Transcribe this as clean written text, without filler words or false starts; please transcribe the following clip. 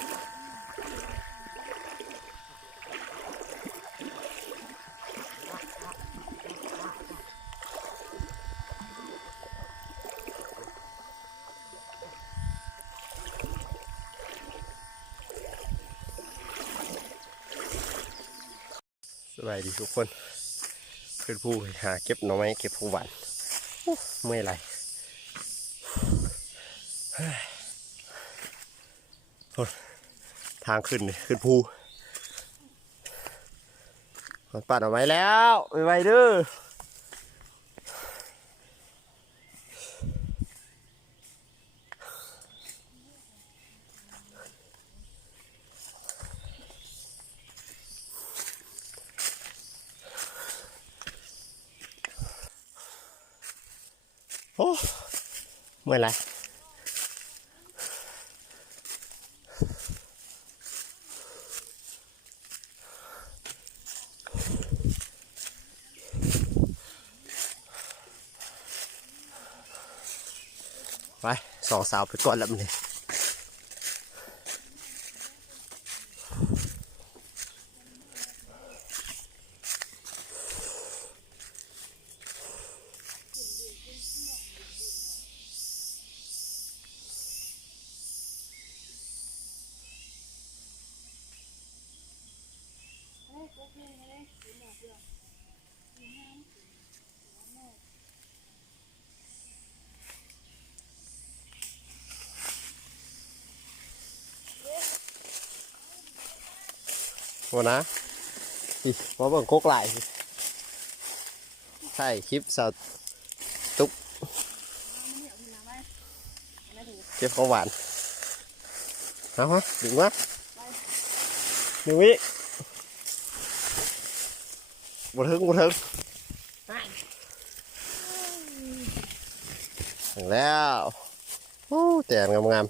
สบายดีทุกคนขึ้นภูหาเก็บหน่อไม้เก็บผักหวานเมื่อยไหรทางขึ้นขึ้นภูมันปัดออกไว้แล้วไวๆเด้อโอ้เมื่อยไรไปสองสาวไปก่อนแล้วมันเลยโอ้นะอีมาเบิ่งโคกไหลใช่คลิปสาวตุ๊กเก็บของหวานเอาฮะดึงวะดึงวิบุทึงถึงแล้วโอ้แต่งงาม